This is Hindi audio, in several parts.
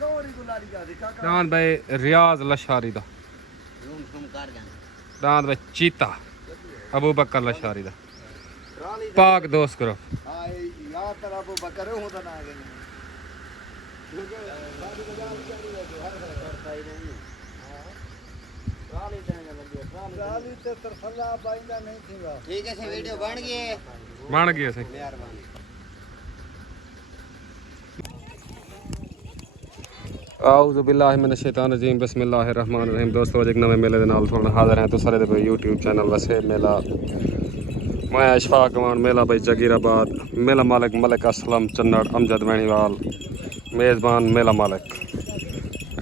दांद भाई रियाज लशारी दा दांद भाई चीता अबू बकर लशारी दा पाक दोस्त करो ठीक है वीडियो बन गई से आऊज़ु बिल्लाहि मिनश शैतानिर रजीम बिस्मिल्लाहिर रहमानिर रहीम। दोस्तों अज एक नवे मेले दे नाल थोड़ा हाज़र हैं तो सारे दे भाई यूट्यूब चैनल वसे मेला मैं अशफाक अमान मेला भाई जगीराबाद मेला मालिक मलिक असलम चन्नड़ अमजद वैणीवाल मेज़बान मेला मालिक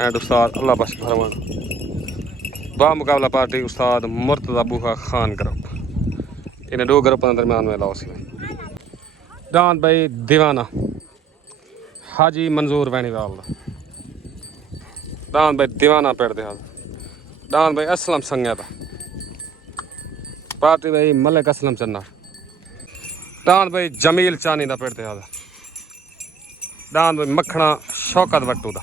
एंड उस्ताद अल्लाह बख्श भरवान बा मुकाबला पार्टी उस्ताद मुर्तज़ा बूहा खान ग्रुप इन्हें दो ग्रुपों के दरम्यान मेला उसी दांद भाई दीवाना हाजी मंजूर वैणीवाल दांद भाई दीवाना पेड़ दे दांद भाई असलम संगे दा पार्टी भाई मलिक असलम चन्नड़ दांद भाई जमील चानी दा पेड़ दे दांद भाई मखना शौकत वट्टू दा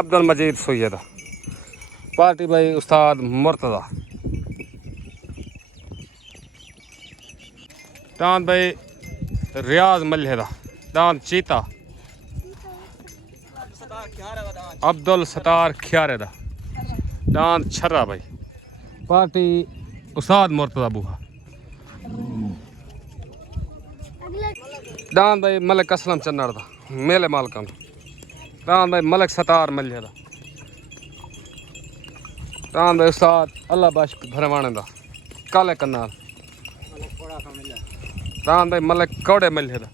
अब्दुल मजीद सुइया दा पार्टी भाई उस्ताद मुर्तज़ा दांद भाई रियाज मल्हे दा दांद चीता अब्दुल सतार खियारे दा दांद छर्रा भाई पार्टी उस्ताद मुर्तज़ा बूहा दांद भाई मलिक असलम चन्नड़ दा मेले मालकान दांद भाई मलिक सतार मल्हे दा दांद भाई उस्ताद अल्लाह बख्श भरवाने दा काले कन्नाल दांद भाई मलिक कौड़े मल्हे दा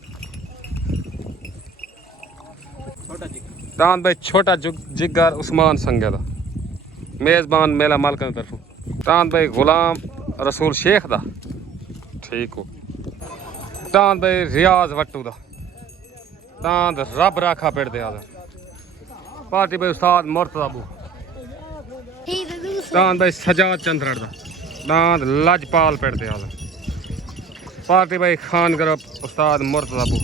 दांद भाई छोटा जिगर उस्मान संगे दा मेज़बान मेला मालक की तरफों दांद भाई गुलाम रसूल शेख दा ठीक हो दांद भाई रियाज वट्टू दा दांद रब राखा पेड़ दे पार्टी भाई उस्ताद मुर्तज़ा बू दांद भाई सजाद चंद्रड़ दा दांद लजपाल पेड़ दे पार्टी भाई खान ग्रुप उस्ताद मुर्तज़ा बू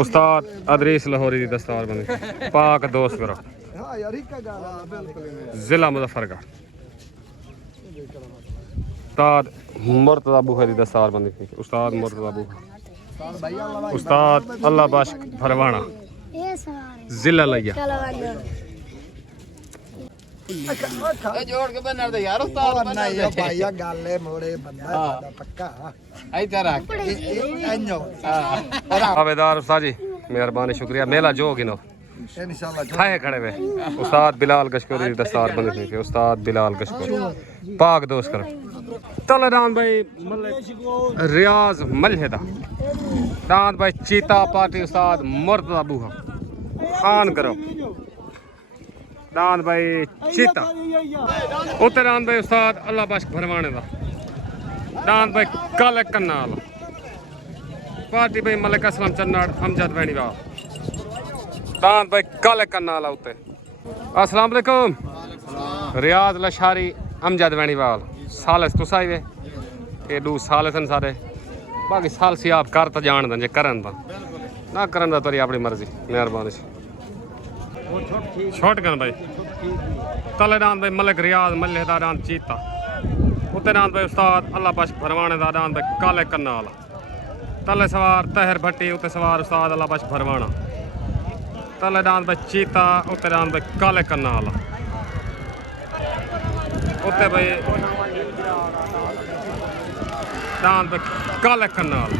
उस्ताद अदरीस लाहौरी दी दस्तार बंदी पाक दोस्त करो जिला मुजफ्फरगढ़ उस्ताद मुर्तज़ा बूहा दी दस्तार बंदी उस्ताद मुर्तज़ा बूहा उस्ताद अल्लाह बख्श भरवाना जिला लिया जोड़ के बना दे यार उस्ताद बना ये भाईया गाले मोड़े बंदा पक्का आई तेरा एन्यो और आवेदार उस्ताद जी मेहरबानी शुक्रिया मेला जो गिनो इंशाल्लाह खाए खड़े वे उस्ताद बिलाल गशकोरी दस्तार बंदी थी उस्ताद बिलाल गशकोरी पाक दोस्त करो तलदान भाई रियाज मल्हेदा दांद भाई चीता पार्टी उस्ताद मुर्तज़ा बूहा खान करो दांद भाई चीता उत्ते दांद भाई उस्ताद अल्लाह बख्श भरवाने दा दांद भाई काले कन्नाल पार्टी भाई मलिक असलम चन्नड़ अमजद वैणीवाल दांद भाई काले कन्नाल उत्ते अस्सलाम वालेकुम रियाज लशारी अमजद वैणीवाल सालस तुस आई वे ये दू साल सन सारे बाकी साल सी आप कर तो जान जे करन दा ना करन दा तेरी अपनी मर्जी मेहरबानी छोट कर भाई तले दांद भाई मलिक रियाज मल्हे दा दांद चीता उत्ते दांद भाई उस्ताद अल्लाह बख्श भरवाने दा दांद भाई काले कन्नाल तले सवार तहर भट्टी उत्ते सवार उस्ताद अल्लाह बख्श भरवाना तले दांद भाई चीता उत्ते दांद भाई काले कन्नाल उत्ते भाई दांद भाई काले कन्नाल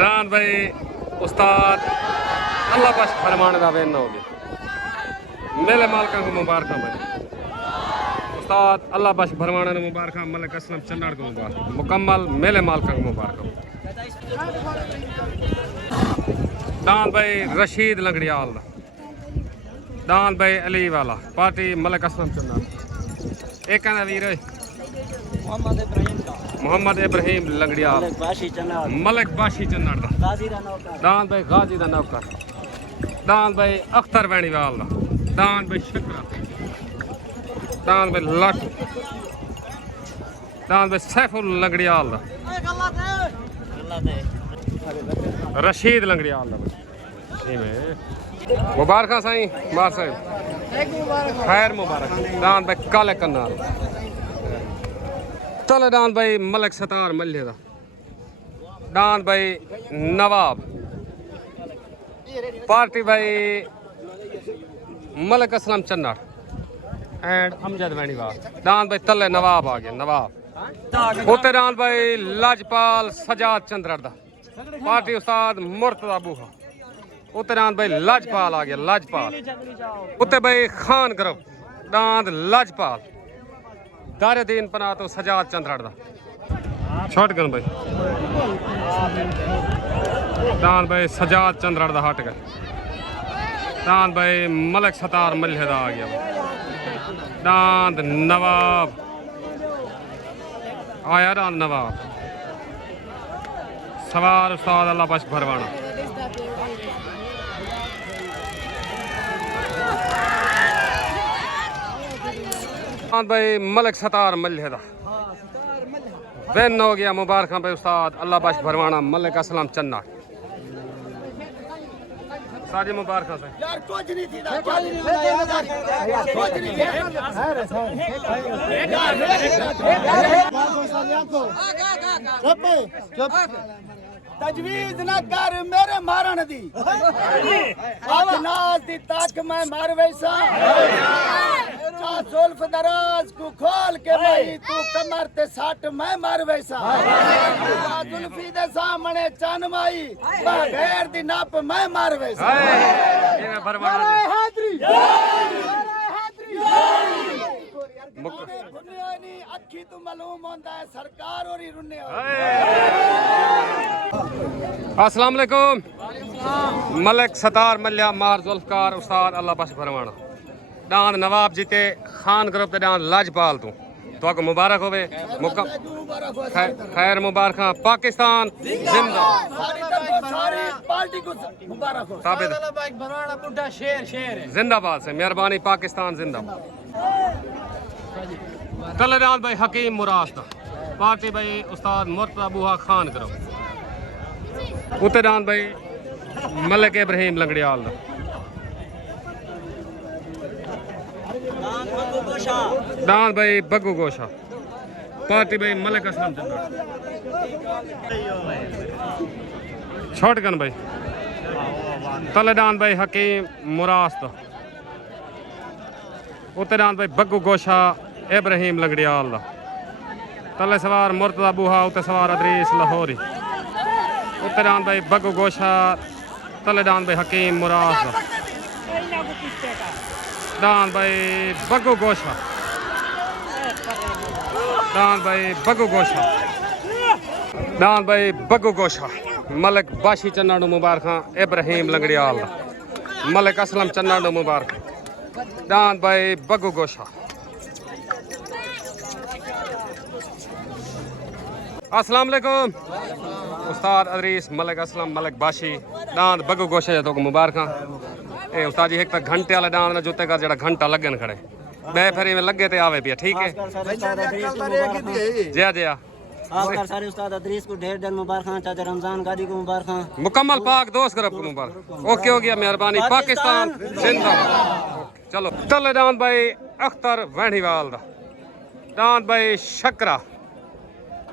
दांद भाई उस्ताद अल्लाह बख्श फरमाने का वेन हो गया मेले मालका को मुबारक भाई उस्ताद अल्लाह बख्श फरमाने ने मुबारक मलिक असलम चन्नड़ को मुबारक मुकम्मल मेले मालका को मुबारक दांद भाई रशीद लंगड़ियाल दांद भाई अली वाला पार्टी मलिक असलम चन्नड़ एक वीर मोहम्मद इब्राहिम लंगड़ियाल मलिक बाशी चन्नड़ दा दान भाई गाजी दा नौकर दान भाई अख्तर वैणीवाल दा दान भाई शकरा दान भाई लट दान भाई सैफुल लंगड़ियाल दा रशीद लंगड़ियाल दा मुबारक साईं मार साहिब खैर मुबारक दान भाई काले कन्नाल तले दान भाई मलिक सतार मल्ले दा दान भाई नवाब पार्टी भाई मलिक असलम चन्नड़ एंड अमजद वैणीवाल दान भाई तले नवाब आ गया नवाब उते दान भाई लाजपाल सजाद चंद्रड़ दा पार्टी उस्ताद मुर्तदा बूहा उते दान भाई लाजपाल आ गया लाजपाल उते भाई खान ग्रुप दान लाजपाल दारुद्दीन पना तो सजाद चंद्रड़ दा शॉटगन भाई दान भाई सजाद चंद्रड़ दा हट गए दान भाई मलिक सतार मल्हे दा आ गया दान नवाब आया दान नवाब सवार उस्ताद अल्लाह बख्श भरवाना दान भाई मलिक सतार मल्हे दा दिन हो गया मुबारक भाई उस्ताद अल्लाह बख्श भरवाना मलिक असलम चन्ना साजी मुबारक से यार कुछ नहीं थी तजवीज न कर मेरे मारन दी नाज दी ताक मैं मार वैसा जुल्फ दराज को खोल के नहीं तू कमर ते साट मैं मार वैसा जुल्फी दे सामने चन माई बगैर दी नाप मैं मार वैसा अखी तो मालूम होता है सरकार और ही रुन्ने अस्सलाम वालेकुम मलिक सतार मल्लिया मार जुल्फकार उस्ताद अल्लाह बख्श भरवाना दान नवाब जी ते खान ग्रुप ते दान लाजपाल तू तो मुबारक होवे खैर मुबारक पाकिस्तान जिंदा सारी पार्टी को मुबारक हो साबित जिंदाबाद से मेहरबानी पाकिस्तान जिंदाबाद तलेदान भाई हकीम मुराद पार्टी भाई उस्ताद मुर्तदा बूहा खान ग्रुप उत्तेदान भाई मलिक इब्राहिम लंगड़ियाल दान भाई बग्गू गोशा पार्टी भाई मलिक असलम शॉटगन भाई तलेदान भाई हकीम मुराद उत्तेदान भाई बग्गू गोशा इब्राहिम लंगड़ियाल तले सवार मुर्तदा बूहा उत्ते सवार अदरीस लाहौरी उत्तेदान भाई बग्गू गोशा तलेदान भाई हकीम मुराद दान भाई बग्गू गोशा दान भाई बग्गू गोशा दान भाई बग्गू गोशा मलिक बाशी चन्ना मुबारक इब्राहिम लंगड़ियाल मलिक असलम चन्ना मुबारक दान भाई बग्गू गोशा अस्सलाम वालेकुम उस्ताद अदरीस मलिक असलम मलिक बाशी दांद बग्गू गोशे तो मुबारक ए उस्ताद जी एक तक घंटे वाले दांद ना जुते कर जड़ा घंटा लगन खड़े बे फेरी में लगे ते आवे पिया ठीक है जया जया आपका सारे उस्ताद अदरीस को ढेर ढेर मुबारक चाचा रमजान गादी को मुबारक मुकम्मल पाक दोस्त ग्रुप को मुबारक ओके हो गया मेहरबानी पाकिस्तान जिंदाबाद चलो तले दांद भाई अख्तर वैणीवाल दा दांद भाई शकरा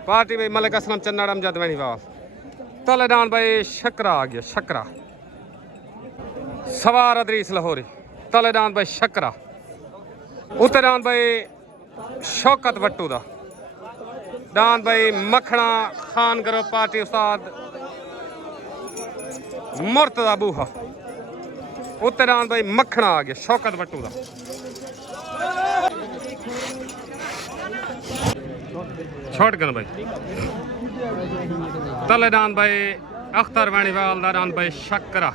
पार्टी भाई मलिक असलम चन्ना अमजद वैणीवाल तलेदान भाई शकरा आ गया शकरा सवार अदरीस लाहौरी तलेदान भाई शकरा उत्तेदान भाई शौकत वट्टू दा दान भाई मखना खान ग्रुप पार्टी उस्ताद मुर्तदा बूहा उत्तेदान भाई मखना आ गया शौकत वट्टू दा शॉटगन भाई तलेदान भाई अख्तर वैणीवाल दान भाई शकरा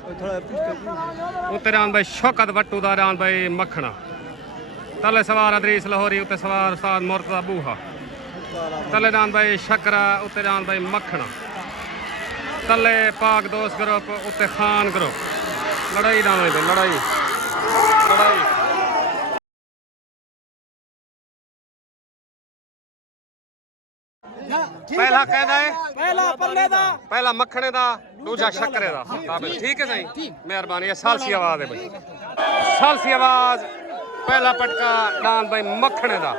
उत्तेदान भाई शौकत वट्टू दान भाई मखना तले सवार अदरीस लाहौरी उत्ते सवार उस्ताद मुर्तदा बूहा तले दान भाई शकरा उत्ते दान भाई मखना तले पाक दोस्त ग्रुप उत्ते खान ग्रुप लड़ाई दान भाई लड़ाई लड़ाई पहला कहदा है पहला पल्ले दा पहला मखने दा दूजा शक्करे दा ठीक है सही मेहरबानी है सालसी आवाज है भाई सालसी आवाज पहला पटका दान भाई मखने दा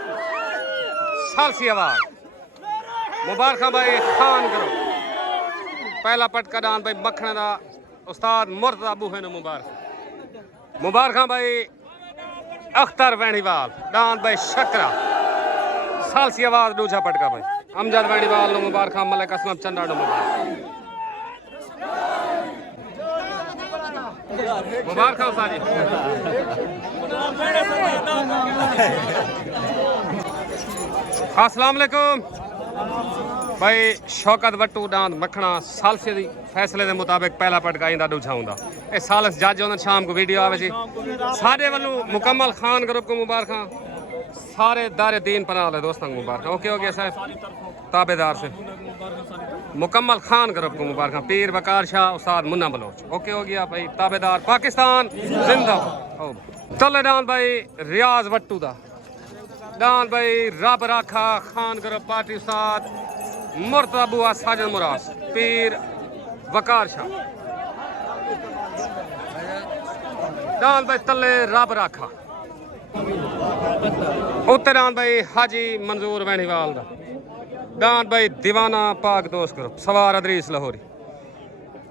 सालसी आवाज मुबारक भाई खान करो पहला पटका दान भाई मखने दा उस्ताद मुर्तजा बूहे ने मुबारक भाई अख्तर वैणीवाल दान भाई शकरा सालसी आवाज दूजा पटका भाई अमजद वैणीवाल नो मुबारक मलिक असलम चंदा नो मुबारक उस्ताद जी अस्सलाम वालेकुम भाई शौकत वट्टू दांद मखना सालसी दी फैसले के मुताबिक पहला पटका इंदा दूजा हुंदा ए सालस जज होंदा शाम को वीडियो आवे जी साडे वालों मुकम्मल खान ग्रुप को मुबारक सारे दारे दीन पनाह वाले दोस्तों को मुबारक ओके हो गया साहब ताबेदार से मुकम्मल खान ग्रुप को मुबारक पीर वकार शाह उस्ताद मुन्ना बलोच ओके हो गया भाई ताबेदार पाकिस्तान जिंदाबाद तले दान भाई रियाज वट्टू दा दान भाई रब राखा खान ग्रुप पार्टी उस्ताद मुर्तजा बुआ साजन मुरास पीर वकार शाह दान भाई तले रब राखा उत्ते दान भाई हाजी मंजूर वैणीवाल दा दान भाई दीवाना पाक दोस्त ग्रुप सवार अदरीस लाहौरी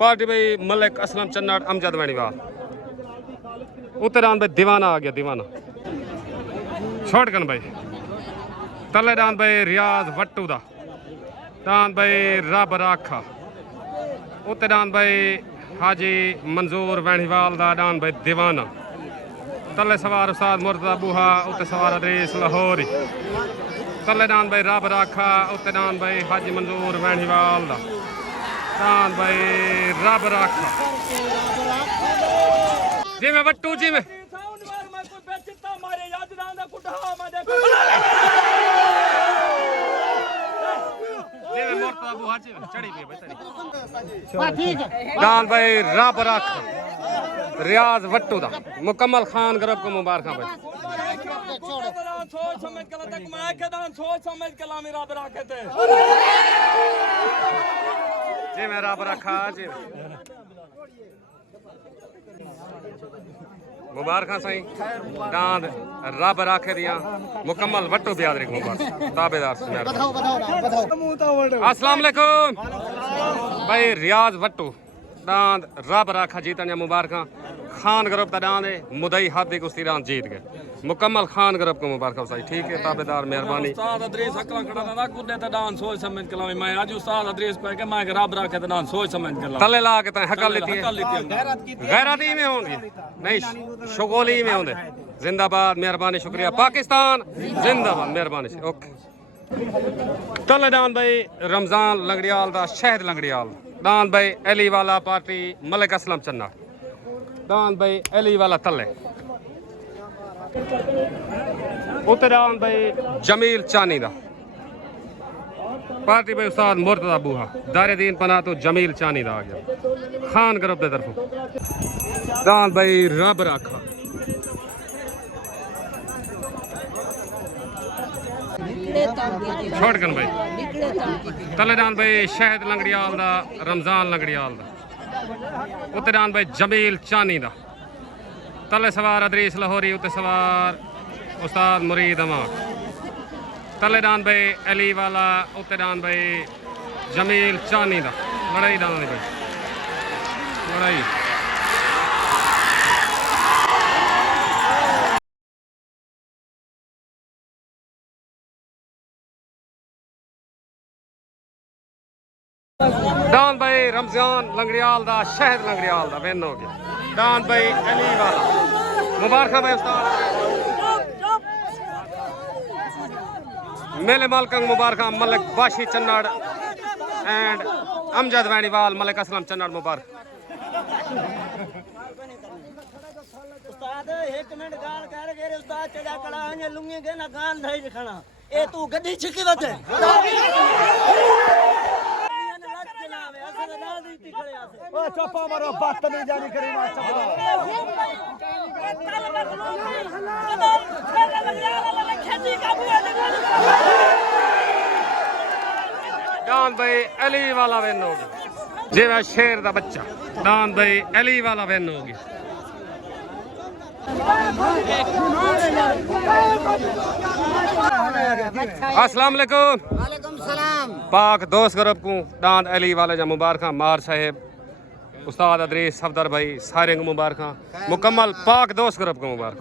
पार्टी भाई मलिक असलम चन्नाड़ अमजद वैणीवाल उत्ते दान भाई दीवाना आ गया दीवाना छोड़कन भाई तले दान भाई रियाज वट्टू दा दान भाई रब राखा उत्ते दान भाई हाजी मंजूर वैणीवाल दा दान भाई दीवाना तले सवार उस्ताद मुर्तजा बूहा उत्ते सवार अदरीस लाहौरी तले दान भाई रब राखा उत्ते दान भाई हाजी मंजूर वैणीवाल दा दान भाई रब राखा जी में वट्टू जी में दान भाई रब राखा रियाज वट्टू दा मुकम्मल खान ग्रुप को मुबारक भाई जी मैं रब रखा जी मुबारक साईं दांद रब राखे दिया मुकम्मल वट्टू बियादरी को मुबारक ताबेदार से अस्सलाम वालेकुम भाई रियाज वट्टू दांद रब राखा जीतने मुबारक खान ग्रुप का दांद है मुदई हादी कुश्ती दांद जीत गए मुकम्मल खान ग्रुप को मुबारक साईं ठीक है ताबेदार मेहरबानी उस्ताद अदरीस हकला खड़ा था कुदे ते दान सोच समझ के लावे मैं आज उस्ताद अदरीस को के मैं रब राखे ते दान सोच समझ के लावे तले ला के तय हकल लेती है गैरती में होंगी नहीं शगोली में होंगे जिंदाबाद मेहरबानी शुक्रिया पाकिस्तान जिंदाबाद मेहरबानी से ओके तले दान भाई रमजान लंगड़ियाल दा शहद लंगड़ियाल दान भाई अली वाला पार्टी मलिक असलम चन्ना दान भाई अली वाला तले उत्ते दान भाई जमील चानी दा पार्टी भाई उस्ताद मुर्तजा बूहा दारे दीन पना तो जमील चानी दा आ गया खान ग्रुप के तरफ दान भाई रब राखा छोड़कन भाई तले दान भाई शहद लंगड़ियाल दा रमजान लंगड़ियाल दा उत्ते दान भाई जमील चानी दा तले सवार अदरीस लाहौरी उत्ते सवार उस्ताद मुरीद अमा तले दान भाई अली वाला उत्ते दान भाई जमील चानी दा लड़ाई दान भाई लड़ाई दान भाई रमजान लंगड़ियाल दा शहद लंगड़ियाल दा विन हो गया दान भाई अली वाला मुबारक भाई उस्ताद मेले मालकंग मुबारक मलिक बाशी चन्नाड़ एंड अमजद वैणीवाल मलिक असलम चन्नाड़ मुबारक उस्ताद एक मिनट गाल कर गे उस्ताद चढ़ा कड़ा लुंगी के ना गान धई खड़ा ए तू गड्डी छिकी वते ओ चप्पा मारो बात नहीं जानी करी मां चप्पा डान भाई अली वाला विन हो गया जिवें शेर दा बच्चा डान भाई अली वाला विन हो गया अस्सलाम वालेकुम वालेकुम सलाम पाक दोस्त ग्रुप को डांद अली वाले जा मुबारक मार साहेब उस्ताद अदरीस सफदर भाई सारे को मुबारक मुकम्मल पाक दोस्त ग्रुप को मुबारक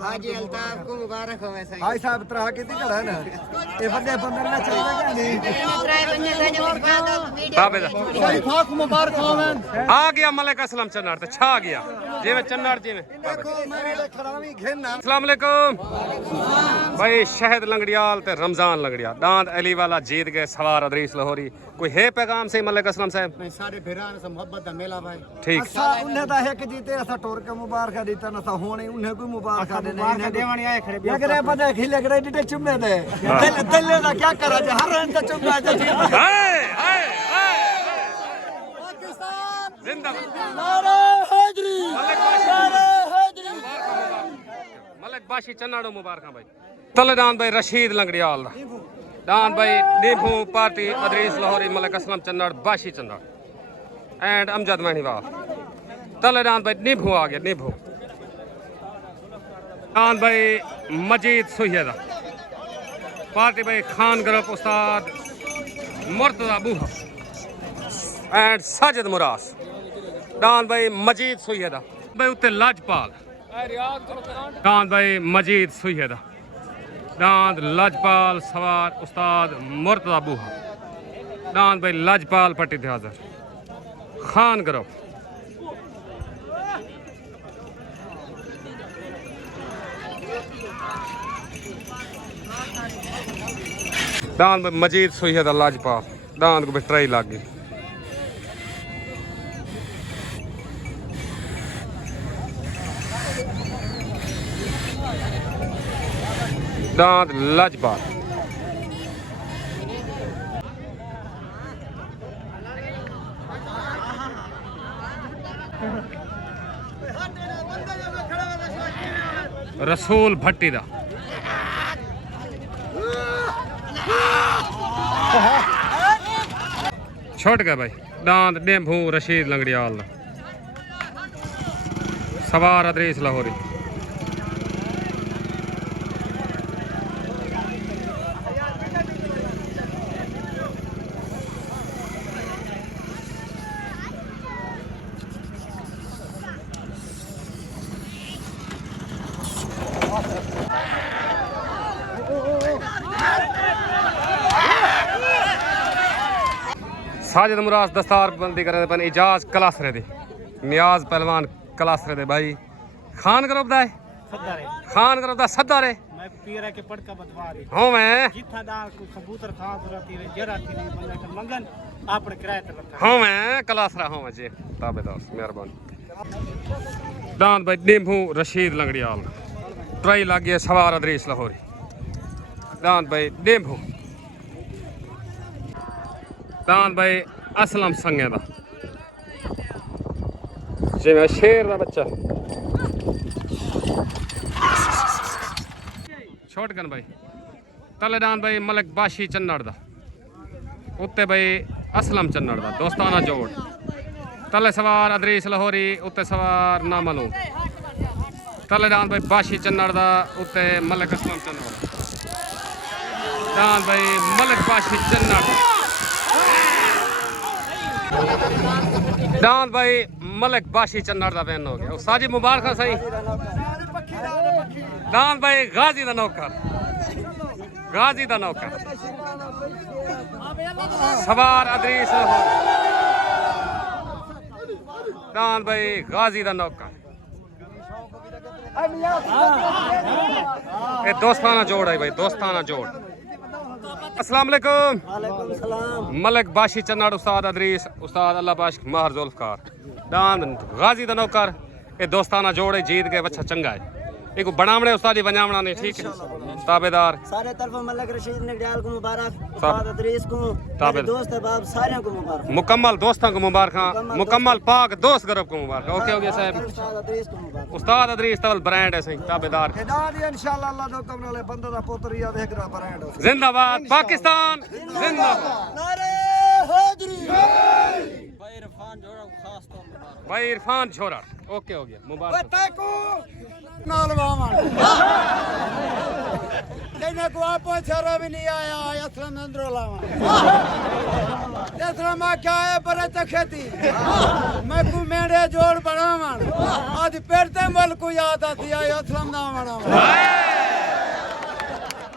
हाजी अल्ताफ को मुबारक हो वैसे भाई साहब तरह की घड़ा ना ये बंदे बंदर ना चलदा क्या नहीं बाबे दा भाई पाक मुबारक हो आ गया मलिक असलम चन्नाड़ ते छा गया जिवें चन्नाड़ जिवें देखो मेरे खरावी घेना अस्सलाम वालेकुम भाई शहद लंगड़ियाल ते रमजान लंगड़ियाल डांद अली वाला जीत गए सवार अदरीस लाहौरी कोई है पैगाम से मलिक असलम साहब सारे फिरान से मोहब्बत दा मेला भाई ठीक असा उन्हें दा एक जीते असा टोर के मुबारक देता ना सा होने उन्हें कोई मुबारक देने इन्हें देवानी आए खड़े लगरे पता खिले करे डिटे चुम्मे दे दिल दा क्या करा जे हर रन तो चुम्मा जे हाय हाय हाय पाकिस्तान जिंदाबाद नारा हैदरी नारा हैदरी मलिक बाशी चन्नाड़ो मुबारक भाई तलेदान भाई रशीद लंगड़ियाल दा डान भाई नींबू पार्टी अदरीस लाहौरी मलिक असलम चन्नाड़ बाशी चन्नाड़ एंड अमजद महनीवाल तलेदान भाई नींबू आ गया नींबू डान भाई मजीद सुहियदा पार्टी भाई Khan group Ustad Murtaza Buha and Sajid मुरास डान भाई मजीद सुहियदा भाई उत्ते लाजपाल डान भाई मजीद सुहियदा डांद लाजपाल सवार उस्ताद मुर्तजा बूहा डांद भाई लाजपाल पट्टी थे हाजिर खान ग्रुप डांद भाई मजीद सुहियदा लाजपाल डांद को भी ट्राई लग गई दांत लाजपाल रसूल भट्टी दा छोड़ गया भाई दांत डेम्भू रशीद लंगड़ियाल सवार अदरीस लाहौरी साजिद मुरास दस्तार बंदी करे पन इजाज क्लास रे दे नियाज पहलवान क्लास रे दे भाई खान ग्रुप दा है खान ग्रुप दा सद्दा रे मैं पीरा के पड़का बदवारी हां मैं जिथा दाल को कबूतर खा दुराती रे जरा थी बंदा के मंगन आपने किराए पे रखा हां मैं क्लास रा हां जी ताबेदार मेहरबानी दांत भाई नींबू रशीद लंगड़ियाल ट्राई लग गया सवार अदरीस लाहौरी दांत भाई नींबू दांत भाई असलम संगे दा जिवें शेर दा बच्चा छोटकन भाई तलेदान भाई मलिक बाशी चन्नाड़ दा उत्ते भाई असलम चन्नाड़ दा दोस्ताना जोड़ तले सवार अदरीस लाहौरी उत्ते सवार नामलू तलेदान भाई बाशी चन्नाड़ दा उत्ते मलिक असलम चन्नाड़ दान भाई मलिक बाशी चन्नाड़ दान भाई मलिक बाशी चन्नाड़ दा वैन हो गया साजी मुबारक सही दान भाई गाजी दा नौकर गाजी दा नौकर सवार अदरीस दान भाई गाजी दा नौकर ये दोस्ताना जोड़ है भाई दोस्ताना जोड़ अस्सलाम वालेकुम वालेकुम सलाम मलिक बाशी चन्नाड़ उस्ताद अदरीस उस्ताद अल्लाह बाश महर जुल्फकार दान गाजी दा नौकर ये दोस्ताना जोड़ है जीत गए बच्चा चंगा है एक बनावणे उस्ताद जी वंजावणा ने ठीक है ताबेदार सारे तरफ मलक रशीद निगड़ियाल को मुबारक, उस्ताद अदरीस को, मेरे दोस्त अहबाब सारे को मुबारक, मुकम्मल दोस्तों को मुबारक, मुकम्मल पाक दोस्त ग्रुप को मुबारक। ओके हो गया साहब। उस्ताद अदरीस को मुबारक। उस्ताद अदरीस तवल ब्रांड है सही ताबेदार। इंशाल्लाह अल्लाह दो कम वाले बंदा दा पोतरी याद है करा ब्रांड जिंदाबाद पाकिस्तान जिंदाबाद। नारे हैदरी भाई इरफान छोरा ओके हो गया मुबारक। ताको नाल वामन लेने को आप छरा भी नहीं आया असलम अंदर लावा असलम क्या है पर खेती मैं को मेरे जोड़ बनावन आज पेड़ते मल को याद आती है असलम ना बनावा।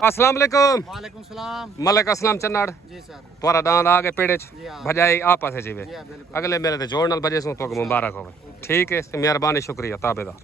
अस्सलाम वालेकुम। वालेकुम सलाम। मलिक असलम चन्नाड़ जी सर। तुम्हारा दांद आ गए पेड़े च जी हाँ। भजाई आपस है जीवे जी हाँ, बिल्कुल। अगले मेले ते जोड़ नाल बजे सो तो मुबारक होवे। ठीक है मेहरबानी शुक्रिया ताबेदार।